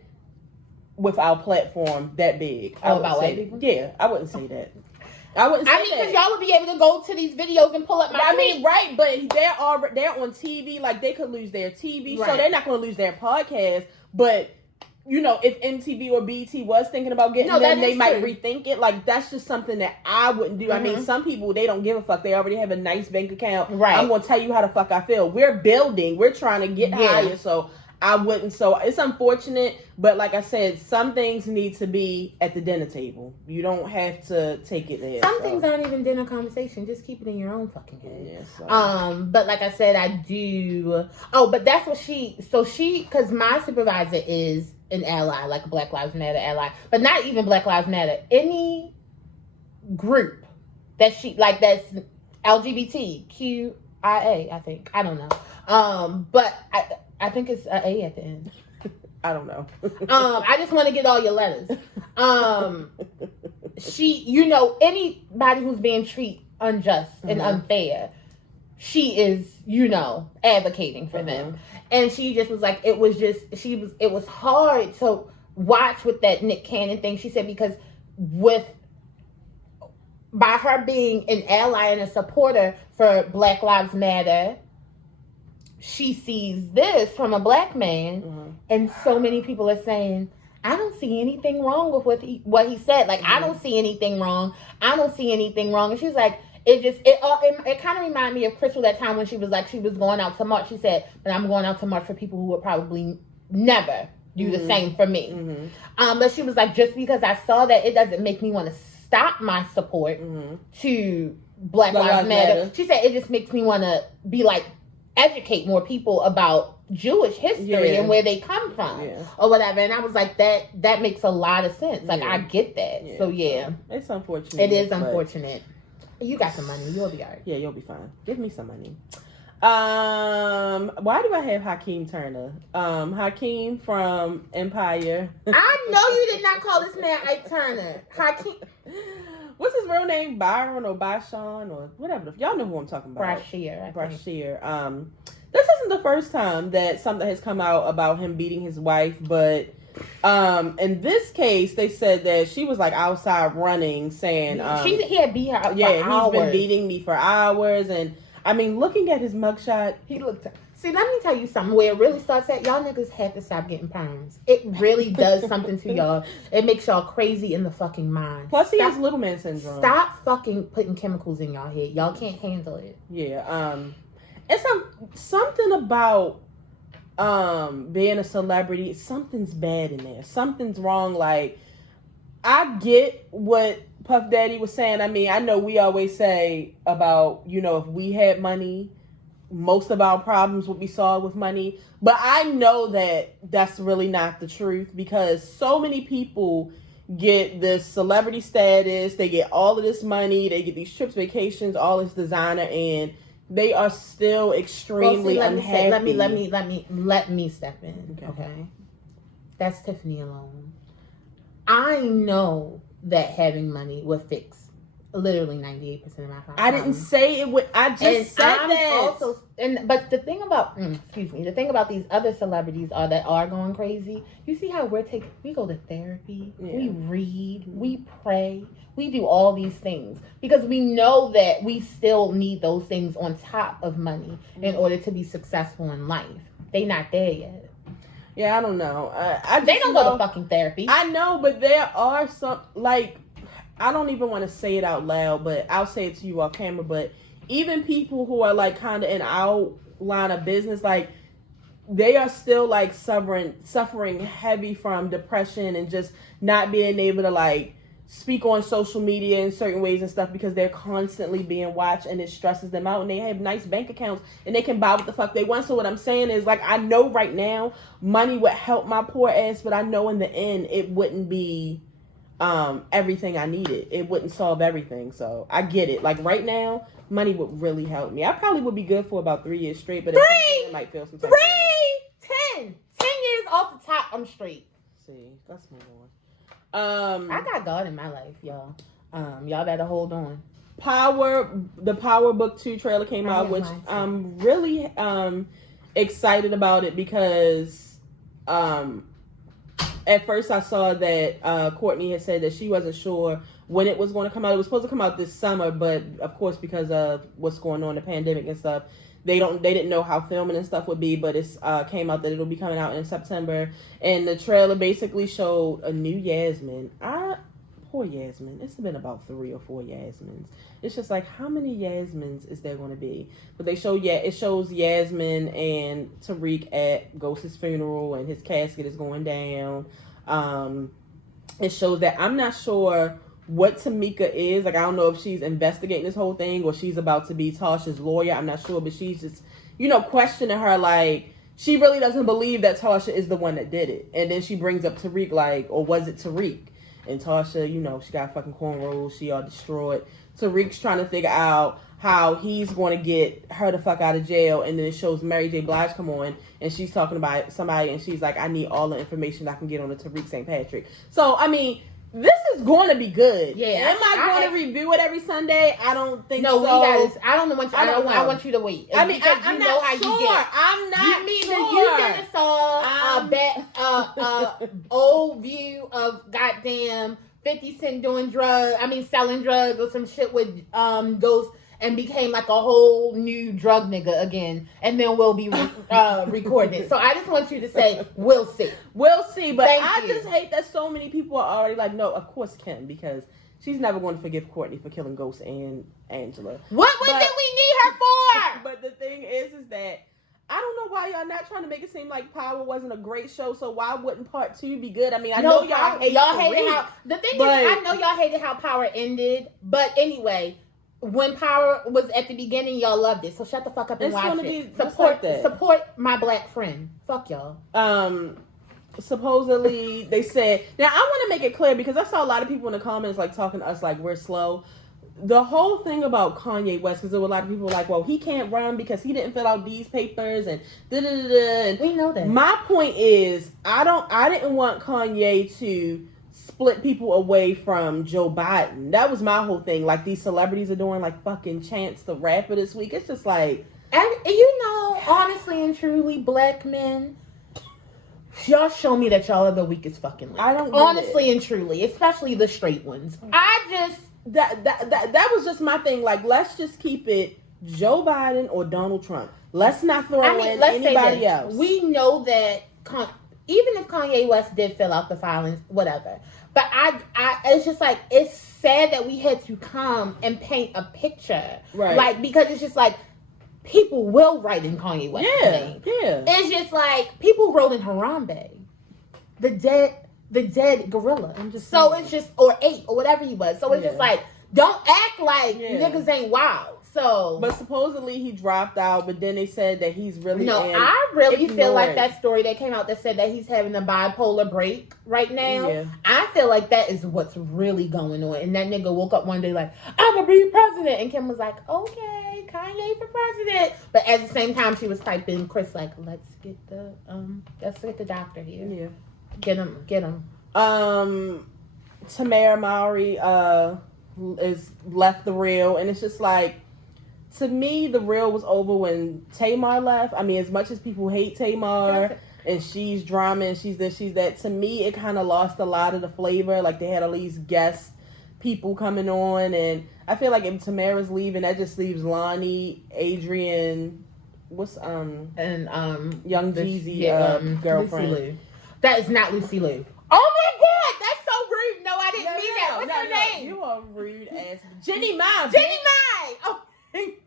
with our platform that big. About white people? Yeah, I wouldn't say that. I wouldn't say that. because y'all would be able to go to these videos and pull up my tweet. Right, but they're on TV. Like, they could lose their TV show. They're not going to lose their podcast. But, if MTV or BET was thinking about getting them, they might rethink it. Like, that's just something that I wouldn't do. I mean, some people, they don't give a fuck. They already have a nice bank account. Right. I'm going to tell you how the fuck I feel. We're building. We're trying to get higher. So I wouldn't. So it's unfortunate, but like I said, some things need to be at the dinner table. You don't have to take it there. Some things aren't even dinner conversation. Just keep it in your own fucking head. Yeah, so. But like I said, I do. Oh, but that's what because my supervisor is an ally, like a Black Lives Matter ally, but not even Black Lives Matter. Any group that's LGBTQIA, I think. I don't know. But I think it's an A at the end. I don't know. I just want to get all your letters. She, anybody who's being treated unjust and unfair, she is, advocating for them. And she just was like, it was hard to watch with that Nick Cannon thing. She said, because by her being an ally and a supporter for Black Lives Matter, she sees this from a black man, and so many people are saying, I don't see anything wrong with what he said. Like, I don't see anything wrong. I don't see anything wrong. And she's like, it kind of reminded me of Crystal that time when she was like, she was going out to march. She said, but I'm going out to march for people who would probably never do the same for me. But she was like, just because I saw that, it doesn't make me want to stop my support to Black Lives Matter. She said, it just makes me want to be like, educate more people about Jewish history and where they come from or whatever. And I was like, that makes a lot of sense. Like, I get that. So it's unfortunate. It is unfortunate. You got some money. You'll be all right. Yeah, you'll be fine. Give me some money. Why do I have Hakeem Turner? Hakeem from Empire. I know you did not call this man Ike Turner. Hakeem. What's his real name? Byron or Bashon or whatever. Y'all know who I'm talking about. Brashear. This isn't the first time that something has come out about him beating his wife, but in this case, they said that she was like outside running, saying he had beat her. He's been beating me for hours, and I mean, looking at his mugshot, he looked. See, let me tell you something. Where it really starts at, y'all niggas have to stop getting perms. It really does something to y'all. It makes y'all crazy in the fucking mind. Plus, he has little man syndrome. Stop fucking putting chemicals in y'all head. Y'all can't handle it. Yeah. It's something about being a celebrity. Something's bad in there. Something's wrong. Like, I get what Puff Daddy was saying. I mean, I know we always say about, if we had money, most of our problems would be solved with money. But I know that that's really not the truth, because so many people get this celebrity status. They get all of this money. They get these trips, vacations, all this designer, and they are still extremely unhappy. Let me step in. Okay. That's Tiffany alone. I know that having money will fix literally 98% of my problems. I didn't say it would. I just said that. But the thing about the thing about these other celebrities that are going crazy. You see how we go to therapy, we read, we pray, we do all these things because we know that we still need those things on top of money in order to be successful in life. They not there yet. Yeah, I don't know. They don't go to fucking therapy. I know, but there are some, like, I don't even want to say it out loud, but I'll say it to you off camera. But even people who are like kind of in our line of business, like, they are still like suffering heavy from depression and just not being able to like speak on social media in certain ways and stuff because they're constantly being watched, and it stresses them out. And they have nice bank accounts and they can buy what the fuck they want. So what I'm saying is, like, I know right now money would help my poor ass, but I know in the end it wouldn't be everything I needed. It wouldn't solve everything. So I get it. Like, right now, money would really help me. I probably would be good for about 3 years straight, but it might feel some type of way. 10 years off the top, I'm straight. See, let's move on. I got God in my life, y'all. Y'all better hold on. The Power Book 2 trailer came out, which I'm really excited about it because at first I saw that Courtney had said that she wasn't sure when it was going to come out. It was supposed to come out this summer, but of course because of what's going on, the pandemic and stuff, they didn't know how filming and stuff would be, but it's came out that it'll be coming out in September. And the trailer basically showed a new Yasmin. Poor Yasmin. It's been about 3 or 4 Yasmins. It's just like, how many Yasmins is there going to be? But it shows Yasmin and Tariq at Ghost's funeral, and his casket is going down. It shows that, I'm not sure what Tamika is. Like, I don't know if she's investigating this whole thing or she's about to be Tasha's lawyer. I'm not sure, but she's just, questioning her, like, she really doesn't believe that Tasha is the one that did it. And then she brings up Tariq, like, or was it Tariq? And Tasha, she got fucking cornrows. She all destroyed. Tariq's trying to figure out how he's going to get her the fuck out of jail, and then it shows Mary J. Blige come on, and she's talking about somebody, and she's like, I need all the information I can get on the Tariq St. Patrick. So, I mean, this is going to be good. Yeah. Am I going to review it every Sunday? I don't think so. No, we guys. I don't know. I want you to wait. I mean, I'm not sure. I'm not sure. You just saw a old view of goddamn 50 Cent selling drugs or some shit with those, and became like a whole new drug nigga again, and then we'll be recording it. So I just want you to say, we'll see. We'll see, but I just hate that so many people are already like, no, of course Kim, because she's never going to forgive Courtney for killing Ghost and Angela. What did we need her for? But the thing is that I don't know why y'all not trying to make it seem like Power wasn't a great show, so why wouldn't part 2 be good? I mean, I know y'all hated how... The thing is, I know y'all hated how Power ended, but anyway... When Power was at the beginning, y'all loved it. So shut the fuck up and watch it. Support my black friend. Fuck y'all. Supposedly they said. Now I want to make it clear, because I saw a lot of people in the comments like talking to us like we're slow. The whole thing about Kanye West, because there were a lot of people like, well, he can't run because he didn't fill out these papers and da da da da. We know that. My point is, I didn't want Kanye to split people away from Joe Biden. That was my whole thing. Like, these celebrities are doing like fucking Chance the Rapper this week. It's just like, and you know, honestly and truly, black men, y'all show me that y'all are the weakest fucking link. I don't honestly and truly, especially the straight ones. That was just my thing. Like, let's just keep it Joe Biden or Donald Trump. Let's not throw in anybody else. We know that even if Kanye West did fill out the filings, whatever. But it's just like, it's sad that we had to come and paint a picture. Right. Like, because it's just like, people will write in Kanye West's name. Yeah. It's just like, people wrote in Harambe. The dead gorilla. It's just, or ape, or whatever he was. So it's just like, don't act like niggas ain't wild. So, but supposedly he dropped out, but then they said that he's really I really feel like that story that came out that said that he's having a bipolar break right now. Yeah. I feel like that is what's really going on. And that nigga woke up one day like, I'm gonna be president, and Kim was like, okay, Kanye for president. But at the same time, she was typing Chris like, let's get the doctor here. Yeah, get him. Tamara Mowry is left the Real, and it's just like, to me, the Real was over when Tamar left. I mean, as much as people hate Tamar and she's drama and she's this, she's that, to me, it kind of lost a lot of the flavor. Like, they had all these guest people coming on, and I feel like if Tamara's leaving, that just leaves Lonnie, Adrian, Young Jeezy, girlfriend. That is not Lucy Liu. Oh my God, that's so rude. No, I didn't mean that. What's her name? You are rude ass. Jenny Mai.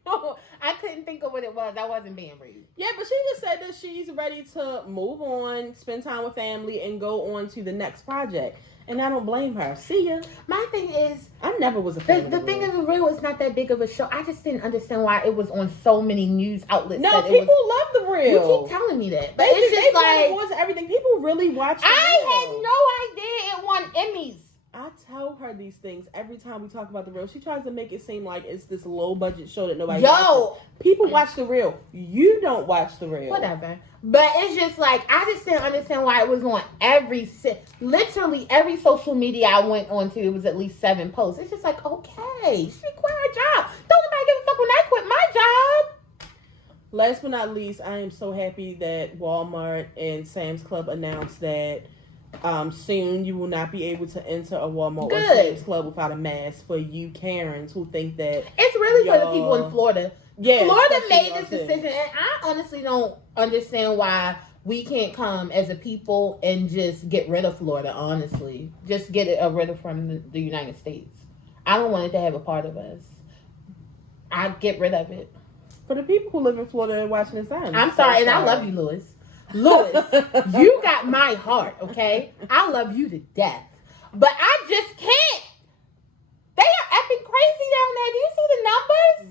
Oh, I couldn't think of what it was. I wasn't being rude. Yeah, but she just said that she's ready to move on, spend time with family, and go on to the next project. And I don't blame her. See ya. My thing is, I never was a fan. The thing of the Real is not that big of a show. I just didn't understand why it was on so many news outlets. No, people love the Real. You keep telling me that, but it's just like awards and everything. People really watch. I had no idea it won Emmys. I tell her these things every time we talk about the Real. She tries to make it seem like it's this low budget show that nobody watches. People watch the Real. You don't watch the Real. Whatever. But it's just like, I just didn't understand why it was on literally every social media I went on to, it was at least 7 posts. It's just like, okay, she quit her job. Don't nobody give a fuck when I quit my job. Last but not least, I am so happy that Walmart and Sam's Club announced that soon you will not be able to enter a Walmart or Sam's Club without a mask, for you Karens who think that it's really for the people in Florida. Yeah, Florida made this decision, and I honestly don't understand why we can't come as a people and just get rid of Florida. Honestly, just get it rid of from the United States. I don't want it to have a part of us. I'd get rid of it. For the people who live in Florida and watching this, I'm sorry, and I love you, Louis. You got my heart, okay? I love you to death. But I just can't. They are effing crazy down there. Do you see the numbers?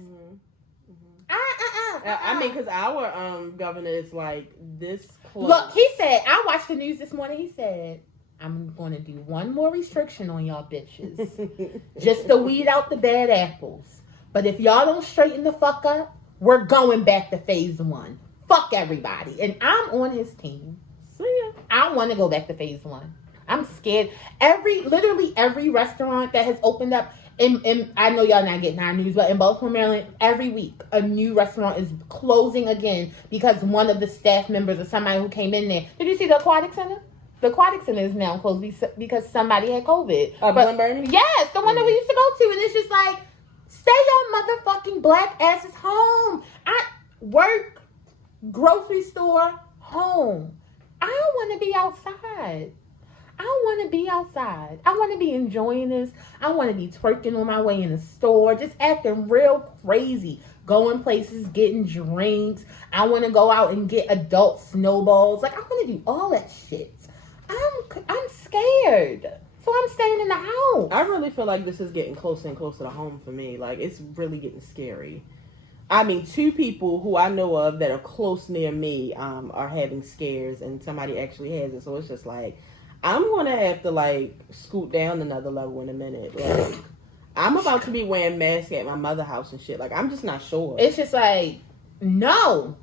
I mean, because our governor is like this close. Look, he said, I watched the news this morning. He said, I'm going to do one more restriction on y'all bitches. Just to weed out the bad apples. But if y'all don't straighten the fuck up, we're going back to phase 1. Fuck everybody. And I'm on his team. See ya. I want to go back to phase 1. I'm scared. Literally every restaurant that has opened up, and I know y'all not getting our news, but in Baltimore, Maryland, every week a new restaurant is closing again because one of the staff members or somebody who came in there. Did you see the Aquatic Center? The Aquatic Center is now closed because somebody had COVID. Yes, the one that we used to go to, and it's just like, stay your motherfucking black asses home. I work, grocery store, home. I don't want to be outside. I want to be outside. I want to be enjoying this. I want to be twerking on my way in the store, just acting real crazy, going places, getting drinks. I want to go out and get adult snowballs. Like, I want to do all that shit. I'm scared. So I'm staying in the house. I really feel like this is getting closer and closer to home for me. Like, it's really getting scary. I mean, 2 people who I know of that are close near me are having scares, and somebody actually has it. So it's just like, I'm going to have to, like, scoot down another level in a minute. Like, I'm about to be wearing masks at my mother's house and shit. Like, I'm just not sure. It's just like, no.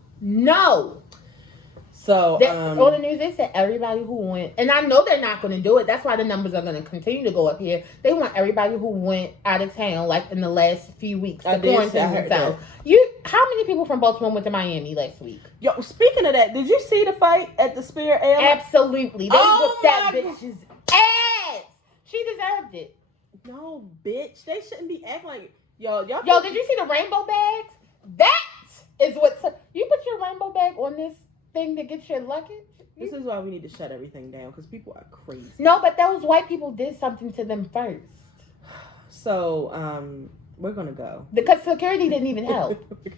So, on the news, they said everybody who went, and I know they're not going to do it. That's why the numbers are going to continue to go up here. They want everybody who went out of town, like in the last few weeks, to quarantine themselves. How many people from Baltimore went to Miami last week? Yo, speaking of that, did you see the fight at the Spirit Airlines? Absolutely. They whipped that bitch's ass. She deserved it. No, bitch. They shouldn't be acting like, Yo, did you see the rainbow bags? That is what, you put your rainbow bag on this thing to get your luggage? This is why we need to shut everything down, because people are crazy. No, but those white people did something to them first. So, we're gonna go. Because security didn't even help. Did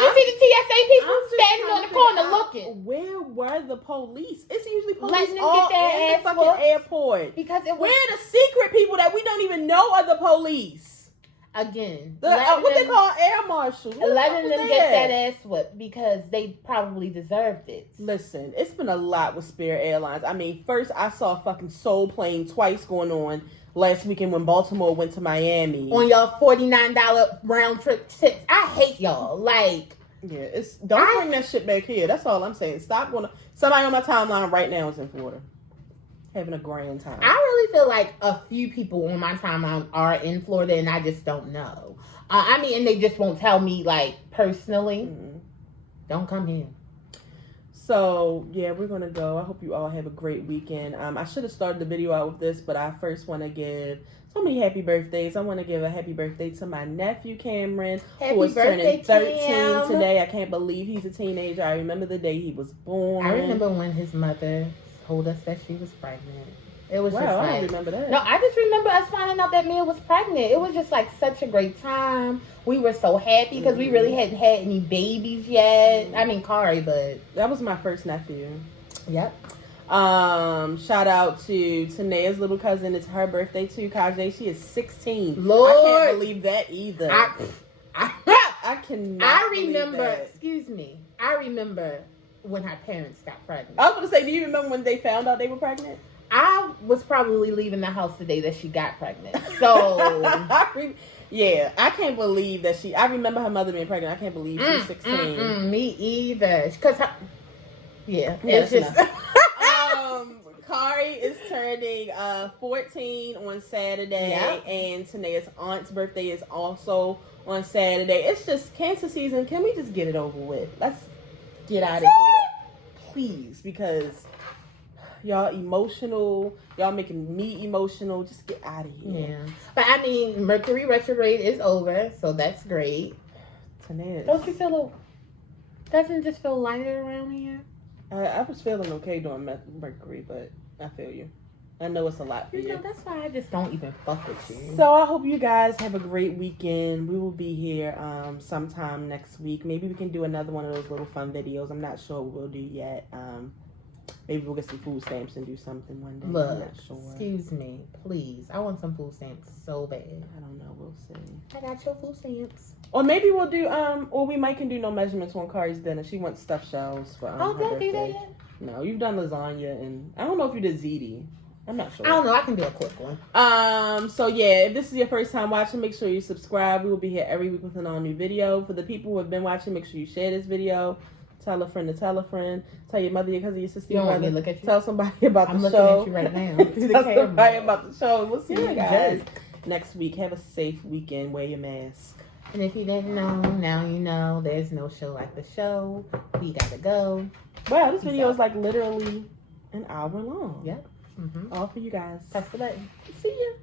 you see the TSA people standing on the corner looking? Where were the police? It's usually police letting them all get their in ass the fucking whooped. airport. Because it was... We're the secret people that we don't even know are the police. Again, what they call air marshals. Letting them get that ass whipped because they probably deserved it. Listen, it's been a lot with Spirit Airlines. I mean, first I saw fucking Soul Plane twice going on last weekend when Baltimore went to Miami. On your $49 round trip tips. I hate y'all. Like, yeah, don't bring that shit back here. That's all I'm saying. Stop going. Somebody on my timeline right now is in Florida, having a grand time. I really feel like a few people on my timeline are in Florida and I just don't know. I mean, and they just won't tell me, like, personally. Mm-hmm. Don't come here. So, yeah, we're going to go. I hope you all have a great weekend. I should have started the video out with this, but I first want to give so many happy birthdays. I want to give a happy birthday to my nephew, Cameron, who is turning 13 today. I can't believe he's a teenager. I remember the day he was born. I remember when his mother told us that she was pregnant. It was wow, just like, I don't remember that. No, I just remember us finding out that Mia was pregnant. It was just like such a great time. We were so happy because we really hadn't had any babies yet. I mean, Kari, but that was my first nephew. Yep. Shout out to Naya's little cousin. It's her birthday too, Kajay. She is 16. Lord, I can't believe that either. I cannot. I remember. Believe that. Excuse me. I remember when her parents got pregnant. I was going to say, do you remember when they found out they were pregnant? I was probably leaving the house the day that she got pregnant. So, yeah, I can't believe that I remember her mother being pregnant. I can't believe she's 16. Me either. Because, it's just... Kari is turning 14 on Saturday, and Tanaya's aunt's birthday is also on Saturday. It's just cancer season. Can we just get it over with? Let's get out of here, please, because y'all emotional. Y'all making me emotional. Just get out of here. Yeah, but I mean, Mercury retrograde is over, so that's great. Tanaya, don't you feel doesn't it just feel lighter around here? I was feeling okay during Mercury, but I feel you. I know it's a lot for you. Know, that's why I just don't even fuck with you. So I hope you guys have a great weekend. We will be here sometime next week. Maybe we can do another one of those little fun videos. I'm not sure what we'll do yet. Maybe we'll get some food stamps and do something one day. Look, I'm not sure. Excuse me, please. I want some food stamps so bad. I don't know. We'll see. I got your food stamps. Or maybe we'll do or we might can do no measurements on Kari's dinner. She wants stuffed shells for don't her do that birthday. yet. No, you've done lasagna and I don't know if you did ziti. I'm not sure. I don't know. I can do a quick one. So yeah, if this is your first time watching, make sure you subscribe. We will be here every week with an all new video. For the people who have been watching, make sure you share this video. Tell a friend to tell a friend. Tell your mother, your cousin, your sister, You your don't want brother. me to look at you? Tell somebody about I'm the looking show. at you right now. Tell somebody about the show. We'll see You're you a guys jerk. next week. Have a safe weekend. Wear your mask. And if you didn't know, now you know. There's no show like the show. We gotta go. Wow, this Peace video out. is like literally an hour long. Yep. Mm-hmm. All for you guys. Press the button. See ya.